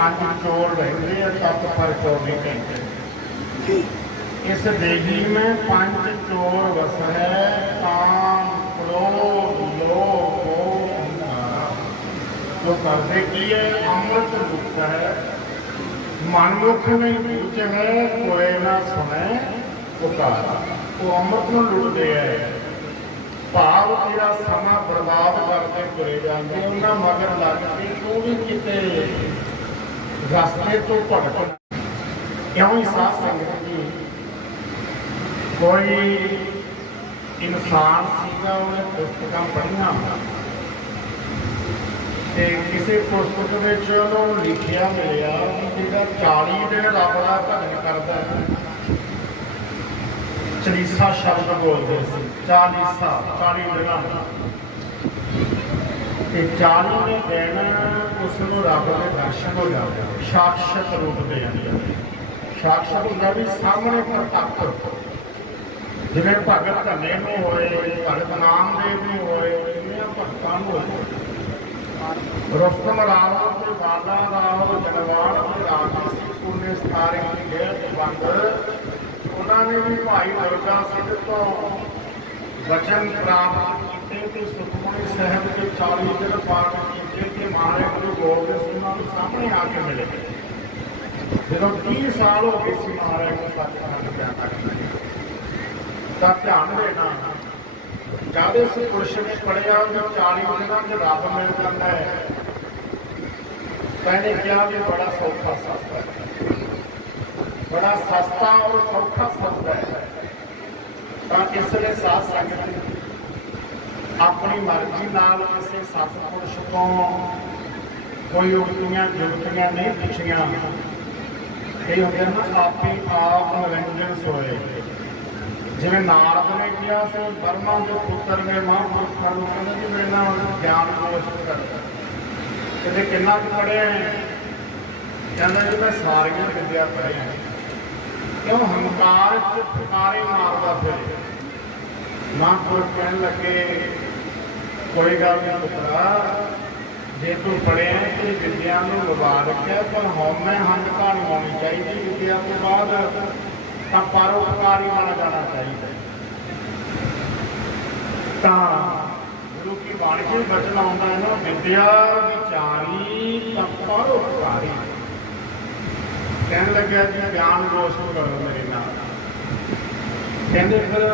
ਸਾਡੀ ਦੇਹੀ 'ਚ ਪੰਜ ਚੋਰ ਰਹਿੰਦੇ ਆ ਤਤ ਪਰ 24 ਘੰਟੇ ਇਸ ਦੇਹੀ में पंच चोर बस है काम क्रोध लोभ मोह अहंकार जो करते की है अमृत मुक्त है मनमुख में नीच है कोई ना सुने पुकार वो अमृत ਨੂੰ ਲੁੱਟਦੇ ਹੈ ਭਾਵ ਤੇਰਾ ਸਮਾਂ ਬਰਬਾਦ ਕਰਦੇ ਤੁਰੇ ਜਾਂਦੇ ਉਹਨਾਂ ਮਗਰ ਲੱਗ ਕੇ ਤੂੰ ਵੀ ਕਿਤੇ ਰਸਤੇ ਤੋਂ ਭਟਕ ਕਿਉਂ ਹੀ ਸਾਧ ਸੰਗਤ ਜੀ ਕੋਈ ਇਨਸਾਨ ਸੀਗਾ, ਉਹਨੇ ਪੁਸਤਕਾਂ ਪੜ੍ਹੀਆਂ ਤੇ ਕਿਸੇ ਪੁਸਤਕ ਵਿੱਚ ਉਹਨੂੰ ਲਿਖਿਆ ਮਿਲਿਆ ਕਿ ਜਿਹੜਾ 40 ਦਿਨ ਰੱਬ ਦਾ ਭਜਨ ਕਰਦਾ ਹੈ, ਚਲੀਸਾ ਸ਼ਬਦ ਬੋਲਦੇ ਸੀ। ਚਾਲੀਸਾ 40 ਦਿਨਾਂ ਤੇ 40 ਦਿਨ ਉਸ ਨੂੰ ਰੱਬ ਦੇ ਦਰਸ਼ਨ ਹੋ ਜਾਂਦੇ ਆ, ਸਾਕਸ਼ਤ ਰੂਪ ਦੇ ਅੰਦਰ ਸਾਕਸ਼ਤ ਹੁੰਦਾ ਵੀ ਸਾਹਮਣੇ ਪ੍ਰਤੱਖ। ਜਿਵੇਂ ਭਗਤ ਧੰਨੇ ਨੂੰ ਹੋਏ ਭਗਤ ਨਾਮਦੇਵ ਨੂੰ ਹੋਏ ਇੰਨੀਆਂ ਭਗਤਾਂ ਨੂੰ ਹੋਏ। ਰੁਸਤਮ ਰਾਵ ਤੇ ਬਾਲਾ ਰਾਵ ਜਨਵਾਨ ਤੇ ਰਾਜਾ ਸੀ ਪੁੰਨੇ ਸਤਾਰੇ ਦੀ ਗਏ ਬੰਦ। ਉਹਨਾਂ ਨੇ ਵੀ ਭਾਈ ਦੁਰਗਾ ਸਿੰਘ ਤੋਂ ਵਚਨ ਪ੍ਰਾਪਤ ਕੀਤੇ ਤੇ ਸੁਖਮਨੀ ਸਾਹਿਬ ਦੇ 40 ਦਿਨ ਪਾਠ ਕੀਤੇ ਤੇ ਮਹਾਰਾਜ ਗੁਰੂ ਗੋਬਿੰਦ ਸਿੰਘ ਉਹਨਾਂ ਨੂੰ ਸਾਹਮਣੇ ਆ ਕੇ ਮਿਲੇ ਜਦੋਂ 30 ਸਾਲ ਹੋ ਗਏ ਸੀ ਮਹਾਰਾਜ ਨੂੰ ਸੱਚਖੰਡ ਜਾ ਤੱਕ ਤਾਂ ਧਿਆਨ ਦੇਣਾ ਜਦ ਇਸ ਪੁਰਸ਼ ਨੇ ਪੜਿਆ ਕਿ 40 ਦਿਨਾਂ ਚ ਰੱਬ ਮਿਲ ਜਾਂਦਾ ਹੈ ਕਹਿੰਦੇ ਕਿਹਾ ਵੀ ਬੜਾ ਸੌਖਾ ਸਸਤਾ ਹੈ ਬੜਾ ਸਸਤਾ ਔਰ ਸੌਖਾ ਸਸਤਾ ਹੈ ਤਾਂ ਇਸ ਲਈ ਸਾਧ ਸੰਗਤ ਆਪਣੀ ਮਰਜ਼ੀ ਨਾਲ ਕਿਸੇ ਸਤਪੁਰਸ਼ ਤੋਂ ਕੋਈ ਉਕਤੀਆਂ ਜੁਗਤੀਆਂ ਨਹੀਂ ਪੁੱਛੀਆਂ। ਇਹ ਹੁੰਦੇ ਨਾ ਆਪੇ ਆਪ ਨਿਰੰਜਨ ਸੋਏ। ਜਿਵੇਂ ਨਾਰਦ ਨੇ ਕਿਹਾ ਸੀ, ਬਰਮਾ ਦੇ ਪੁੱਤਰ ਨੇ ਮਹਾਂਪੁਰਖਾਂ ਨੂੰ ਕਹਿੰਦਾ ਕਿ ਮੇਰੇ ਨਾਲ ਗਿਆਨ ਕੋਸ਼ ਕਰ। ਕਹਿੰਦੇ, ਕਿੰਨਾ ਕੁ ਪੜਿਆ ਹੈ? ਕਹਿੰਦਾ, ਜੀ, ਮੈਂ ਸਾਰੀਆਂ ਵਿਦਿਆ ਪੜ੍ਹੀਆਂ ਕਿਉਂ? ਹੰਕਾਰ ਚ ਫਕਾਰੇ ਮਾਰਦਾ ਫਿਰ। ਮਹਾਂਪੁਰਖ ਕਹਿਣ ਲੱਗੇ, ਕੋਈ ਗੱਲ ਨਹੀਂ ਪੁੱਤਰਾ ਜੇ ਤੂੰ ਪੜਿਆ ਤੇ ਵਿਦਿਆ ਨੂੰ ਮੁਬਾਰਕ ਹੈ, ਪਰ ਹਉਮੈ ਹੰਕਾਰ ਨਹੀਂ ਹੋਣੀ ਚਾਹੀਦੀ, ਵਿਦਿਆ ਤੋਂ ਬਾਅਦ ਤਾਂ ਪਰਉਪਕਾਰੀ ਬਣ ਜਾਣਾ ਚਾਹੀਦਾ ਤਾਂ ਗੁਰੂ ਕੀ ਬਾਣੀ ਚ ਬਚਨ ਆਉਂਦਾ ਹੈ ਨਾ, ਵਿਦਿਆ ਵਿਚਾਰੀ ਤਾਂ ਪਰਉਪਕਾਰੀ। ਕਹਿਣ ਲੱਗਿਆ ਜੀ ਗਿਆਨ ਰੋਸ਼ਨ ਕਰੋ ਮੇਰੇ ਨਾਲ। ਕਹਿੰਦੇ ਫਿਰ,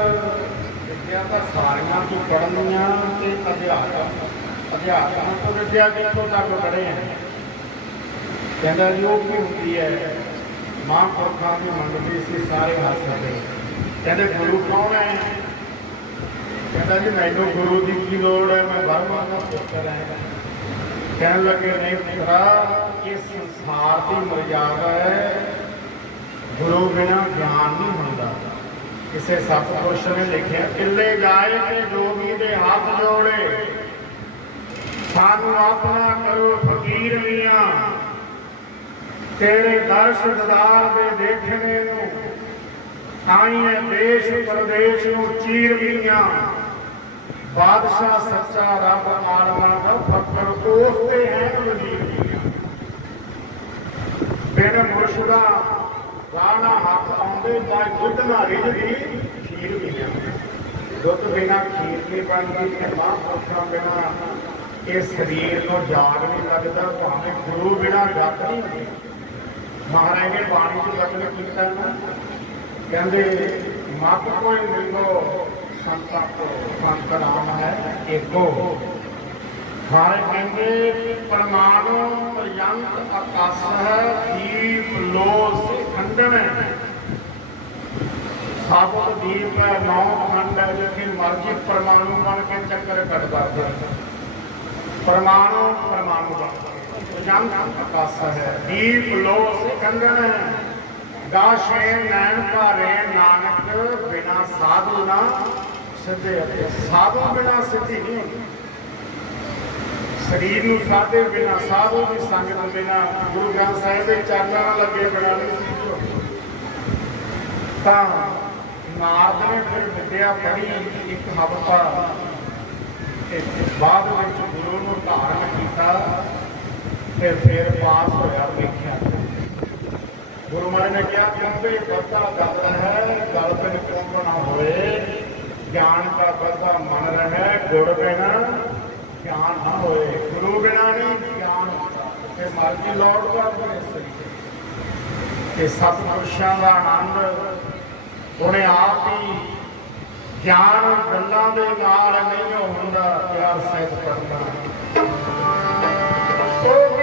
ਵਿਦਿਆ ਤਾਂ ਸਾਰੀਆਂ ਤੋਂ ਪੜ੍ਹਨੀਆਂ ਤੇ ਅਧਿਆਤਮ। ਅਧਿਆਤਮ ਤੋਂ ਵਿਦਿਆ ਕਿੱਥੋਂ ਤੱਕ ਪੜ੍ਹੇ ਹੈ ਕਹਿੰਦਾ ਜੀ ਉਹ ਕੀ ਹੁੰਦੀ ਹੈ ਮਹਾਂਪੁਰਖਾਂ ਦੀ ਮੰਡਲੀ ਸੀ ਸਾਰੇ ਹੱਸਦੇ ਕਹਿੰਦੇ ਗੁਰੂ ਕੌਣ ਹੈ ਕਹਿੰਦਾ ਜੀ ਮੈਨੂੰ ਗੁਰੂ ਦੀ ਕੀ ਲੋੜ ਹੈ ਮੈਂ ਬਰਮਾ ਦਾ ਪੁੱਤਰ ਹਾਂ ਕਹਿਣ ਲੱਗੇ ਨਹੀਂ ਪੁੱਤਰਾ ਇਸ ਸੰਸਾਰ ਦੀ ਮਰਜ਼ਾਦਾ ਹੈ ਗੁਰੂ ਬਿਨਾ ਗਿਆਨ ਨਹੀਂ ਹੁੰਦਾ ਕਿਸੇ ਸਤਪੁਰਸ਼ ਨੇ ਲਿਖਿਆ ਕਿੱਲੇ ਜਾਏ ਤੇ ਜੋਗੀ ਦੇ ਹੱਥ ਜੋੜੇ ਸਾਨੂੰ ਆਪਣਾ ਕਰੋ ਫਕੀਰ ਮੀਆਂ ਤੇਰੇ ਦਰਸ਼ ਦਦਾਰ ਦੇ ਦੇਖਣੇ ਨੂੰ ਆਈਏ ਦੇਸ਼ ਪ੍ਰਦੇਸ਼ ਨੂੰ ਚੀਰ ਗਈਆਂ ਬਾਦਸ਼ਾਹ ਸੱਚਾ ਰੱਬ ਆਲਮਾਂ ਦਾ ਫਕਰ ਉਸ ਤੇ ਹੈ ਵਜ਼ੀਰ ਗਈਆਂ ਬਿਨ ਮੁਰਸ਼ਦਾ ਰਾਣਾ ਹੱਥ ਆਉਂਦੇ ਤਾਂ ਦੁੱਧ ਨਾ ਰਿਝਦੀ ਖੀਰ ਗਈਆਂ ਦੁੱਧ ਬਿਨਾ ਖੀਰ ਨਹੀਂ ਬਣਦੀ ਤੇ ਮਹਾਂਪੁਰਖਾਂ ਬਿਨਾ ਇਹ ਸਰੀਰ ਨੂੰ ਜਾਗ ਨਹੀਂ ਲੱਗਦਾ ਭਾਵੇਂ ਗੁਰੂ ਬਿਨਾ ਗੱਤ ਨਹੀਂ ਹੁੰਦੀ ਮਹਾਰਾਜ ਨੇ ਬਾਣੀ ਚ ਵਚਨ ਕੀਤਾ ਨਾ। ਕਹਿੰਦੇ, ਮਤ ਕੋਈ ਮਿਲੋ, ਸੰਤਾਂ ਕੋ ਸੰਤ ਨਾਮ ਹੈ ਏਕੋ ਹਾਰੇ ਕਹਿੰਦੇ, ਪਰਮਾਣੂ ਪਰਯੰਤ ਆਕਾਸ਼ ਹੈ, ਦੀਪ ਲੋਸ ਖੰਡਨ ਹੈ। ਸਾਬਤ ਦੀਪ ਹੈ, ਨੌ ਖੰਡ ਹੈ, ਜਿੱਥੇ ਮਰਜ਼ੀ ਪਰਮਾਣੂ ਬਣ ਕੇ ਚੱਕਰ ਕੱਟਦਾ ਹੈ ਪਰਮਾਣੂ ਪਰਮਾਣੂ ਬਣ ਕੇ ਪਰਯੰਤ ਆਕਾਸ਼ ਹੈ, ਦੀਪ ਲੋਸ ਖੰਡਨ ਹੈ। ਦਾਸ਼ੇ ਨੈਣ ਭਾਰੇ ਸਾਧੂ ਸਿੱਧੇ ਸਾਧੂ ਬਿਨਾ ਸਿੱਧੀ ਨਹੀਂ। ਸਰੀਰ ਨੂੰ ਸਾਧੇ ਬਿਨਾ, ਸਾਧੂ ਦੀ ਸੰਗਤ ਬਿਨਾ, ਗੁਰੂ ਗ੍ਰੰਥ ਸਾਹਿਬ ਦੇ ਚਰਨਾਂ ਨਾਲ ਲੱਗੇ ਬਿਨਾ ਨਹੀਂ ਤਾਂ ਨਾਰਦ ਨੇ ਫਿਰ ਵਿਦਿਆ ਪੜ੍ਹੀ, ਇੱਕ ਹਫ਼ਤਾ ਤੇ ਬਾਅਦ ਵਿੱਚ ਕੀਤਾ ਤੇ ਫਿਰ ਪਾਸ ਹੋਇਆ ਵੇਖਿਆ। ਗੁਰੂ ਮਹਾਰਾਜ ਨੇ ਕਿਹਾ ਕੰਬੇ ਬੱਤਾ ਗਲ ਹੈ, ਗਲ ਬਿਨ ਕੁੰਭ ਨਾ ਹੋਏ ਗਿਆਨ ਦਾ ਬੱਤਾ ਮਨ ਰਹੇ, ਗੁਰ ਬਿਨਾ ਗਿਆਨ ਨਾ ਹੋਏ। ਗੁਰੂ ਬਿਨਾ ਨਹੀਂ, ਗਿਆਨ ਹੁੰਦਾ। ਤੇ ਮਰਜ਼ੀ ਲੋੜ ਕਰਦੇ ਸਹੀ ਤੇ ਸਤਿਪੁਰਸ਼ਾਂ ਦਾ ਆਨੰਦ, ਉਹਨੇ ਆਪ ਹੀ ਗਿਆਨ ਗੱਲਾਂ ਦੇ ਨਾਲ ਨਹੀਂ ਹੁੰਦਾ, ਪਿਆਰ ਸਹਿਤ ਕਰਨਾ Thank you.